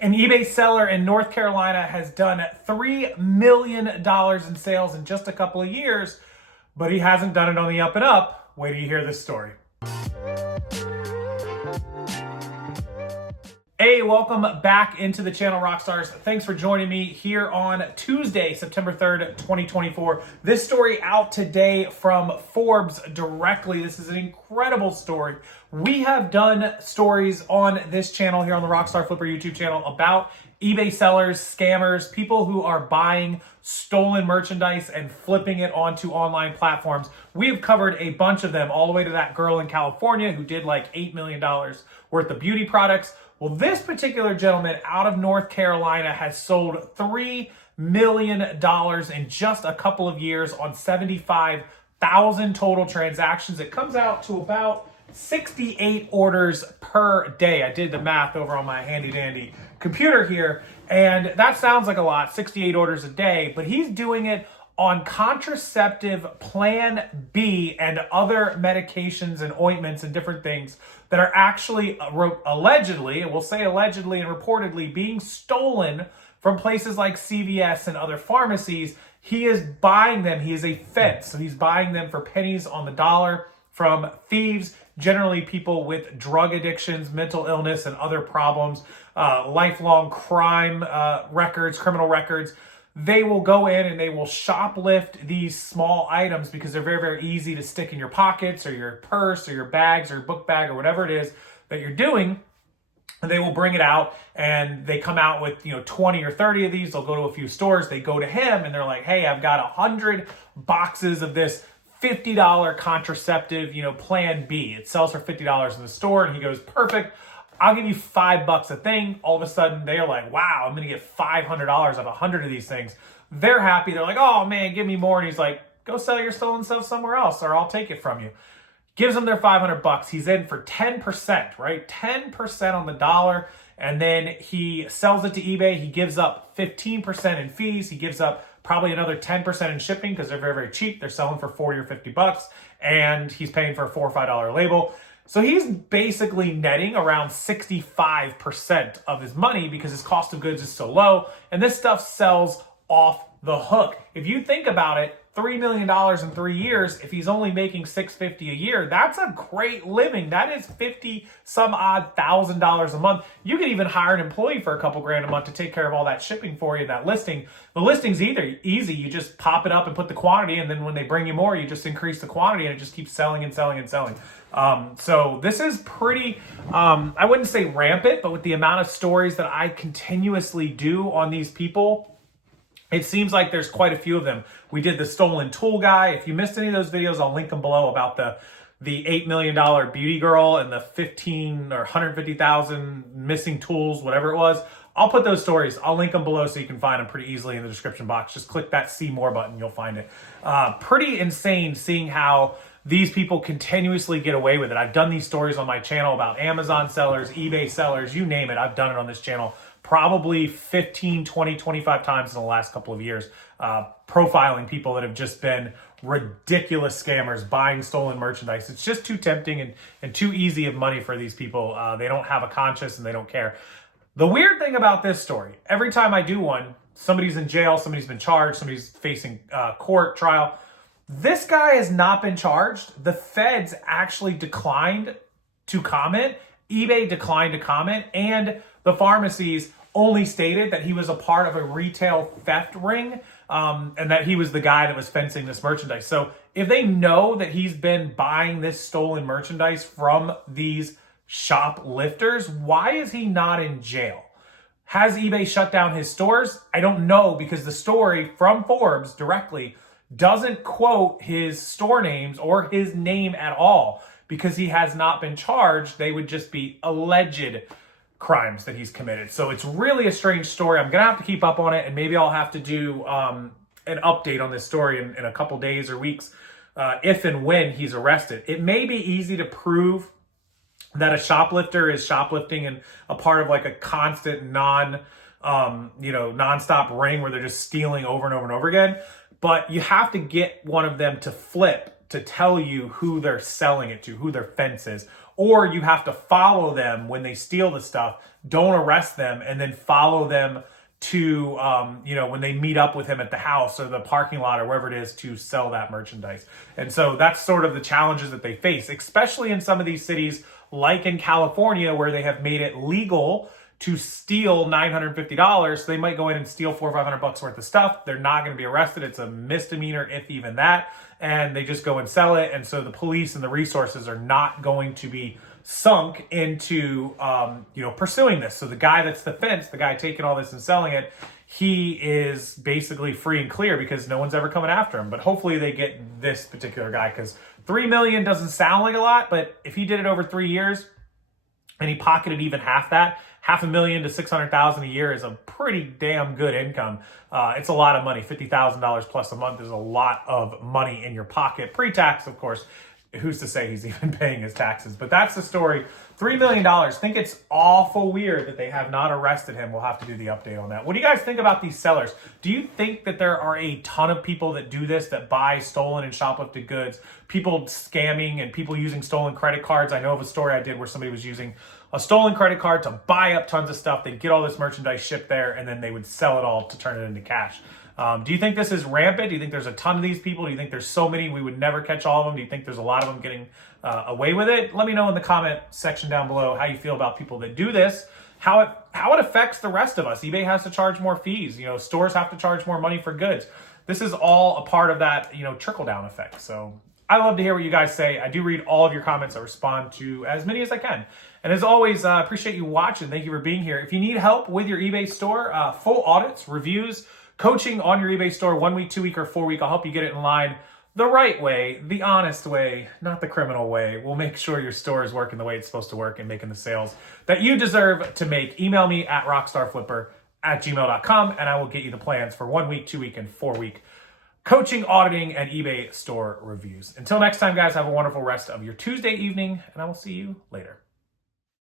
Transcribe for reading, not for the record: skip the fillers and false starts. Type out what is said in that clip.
An eBay seller in North Carolina has done $3 million in sales in just a couple of years, but he hasn't done it on the up and up. Wait till you hear this story. Hey, welcome back into the channel, Rockstars. Thanks for joining me here on Tuesday, September 3rd, 2024. This story out today from Forbes directly. This is an incredible story. We have done stories on this channel here on the Rockstarflipper YouTube channel about eBay sellers, scammers, people who are buying stolen merchandise and flipping it onto online platforms. We have covered a bunch of them, all the way to that girl in California who did like $8 million worth of beauty products. Well, this particular gentleman out of North Carolina has sold $3 million in just a couple of years on 75,000 total transactions. It comes out to about 68 orders per day. I did the math over on my handy dandy computer here, and that sounds like a lot, 68 orders a day, but he's doing it on contraceptive Plan B and other medications and ointments and different things that are actually allegedly, and we'll say allegedly and reportedly, being stolen from places like CVS and other pharmacies. He is buying them. He is a fence, so he's buying them for pennies on the dollar from thieves, generally people with drug addictions, mental illness, and other problems, lifelong crime records, criminal records. They will go in and they will shoplift these small items because they're very, very easy to stick in your pockets or your purse or your bags or book bag or whatever it is that you're doing. And they will bring it out, and they come out with 20 or 30 of these. They'll go to a few stores. They go to him and they're like, hey, I've got 100 boxes of this $50 contraceptive, Plan B. It sells for $50 in the store. And he goes, perfect. I'll give you $5 a thing. All of a sudden, they're like, wow, I'm going to get $500 of 100 of these things. They're happy. They're like, oh, man, give me more. And he's like, go sell your stolen stuff somewhere else, or I'll take it from you. Gives them their $500. He's in for 10%, right? 10% on the dollar. And then he sells it to eBay. He gives up 15% in fees. He gives up probably another 10% in shipping because they're very, very cheap. They're selling for 40 or $50, and he's paying for a $4 or $5 label. So he's basically netting around 65% of his money because his cost of goods is so low, and this stuff sells off the hook. If you think about it, $3 million in 3 years, if he's only making $650 a year, that's a great living. That is 50 some odd $1,000 a month. You could even hire an employee for a couple grand a month to take care of all that shipping for you, that listing. The listing's either easy. You just pop it up and put the quantity, and then when they bring you more, you just increase the quantity, and it just keeps selling and selling and selling. So this is pretty, I wouldn't say rampant, but with the amount of stories that I continuously do on these people, it seems like there's quite a few of them. We did the stolen tool guy. If you missed any of those videos, I'll link them below about the $8 million beauty girl and the 15 or 150,000 missing tools, whatever it was. I'll put those stories. I'll link them below so you can find them pretty easily in the description box. Just click that see more button. You'll find it. Pretty insane seeing how these people continuously get away with it. I've done these stories on my channel about Amazon sellers, eBay sellers, you name it. I've done it on this channel probably 15, 20, 25 times in the last couple of years, profiling people that have just been ridiculous scammers buying stolen merchandise. It's just too tempting and too easy of money for these people. They don't have a conscience and they don't care. The weird thing about this story, every time I do one, somebody's in jail, somebody's been charged, somebody's facing court trial. This guy has not been charged. The feds actually declined to comment. eBay declined to comment, and the pharmacies only stated that he was a part of a retail theft ring, and that he was the guy that was fencing this merchandise. So if they know that he's been buying this stolen merchandise from these shoplifters, why is he not in jail? Has eBay shut down his stores? I don't know, because the story from Forbes directly doesn't quote his store names or his name at all. Because he has not been charged, they would just be alleged crimes that he's committed. So it's really a strange story. I'm going to have to keep up on it, and maybe I'll have to do an update on this story in a couple days or weeks if and when he's arrested. It may be easy to prove that a shoplifter is shoplifting and a part of like a constant nonstop ring where they're just stealing over and over and over again. But you have to get one of them to flip to tell you who they're selling it to, who their fence is, or you have to follow them when they steal the stuff. Don't arrest them, and then follow them to, when they meet up with him at the house or the parking lot or wherever it is to sell that merchandise. And so that's sort of the challenges that they face, especially in some of these cities, like in California, where they have made it legal to steal $950. So they might go in and steal $400 or $500 worth of stuff. They're not going to be arrested. It's a misdemeanor, if even that. And they just go and sell it. And so the police and the resources are not going to be sunk into, pursuing this. So the guy that's the fence, the guy taking all this and selling it, he is basically free and clear because no one's ever coming after him. But hopefully they get this particular guy, because $3 million doesn't sound like a lot, but if he did it over 3 years and he pocketed even half that, $500,000 to $600,000 a year is a pretty damn good income. It's a lot of money. $50,000 plus a month is a lot of money in your pocket, pre-tax, of course. Who's to say he's even paying his taxes? But that's the story. $3 million. I think it's awful weird that they have not arrested him. We'll have to do the update on that. What do you guys think about these sellers? Do you think that there are a ton of people that do this, that buy stolen and shoplifted goods, people scamming and people using stolen credit cards? I know of a story I did where somebody was using a stolen credit card to buy up tons of stuff. They'd get all this merchandise shipped there, and then they would sell it all to turn it into cash. Do you think this is rampant? Do you think there's a ton of these people? Do you think there's so many we would never catch all of them? Do you think there's a lot of them getting away with it? Let me know in the comment section down below how you feel about people that do this, how it affects the rest of us. eBay has to charge more fees. Stores have to charge more money for goods. This is all a part of that, trickle-down effect. So I love to hear what you guys say. I do read all of your comments. I respond to as many as I can. And as always, I appreciate you watching. Thank you for being here. If you need help with your eBay store, full audits, reviews, coaching on your eBay store, 1 week, 2 week, or 4 week, I'll help you get it in line the right way, the honest way, not the criminal way. We'll make sure your store is working the way it's supposed to work and making the sales that you deserve to make. Email me at rockstarflipper@gmail.com, and I will get you the plans for 1 week, 2 week, and 4 week coaching, auditing, and eBay store reviews. Until next time, guys, have a wonderful rest of your Tuesday evening, and I will see you later.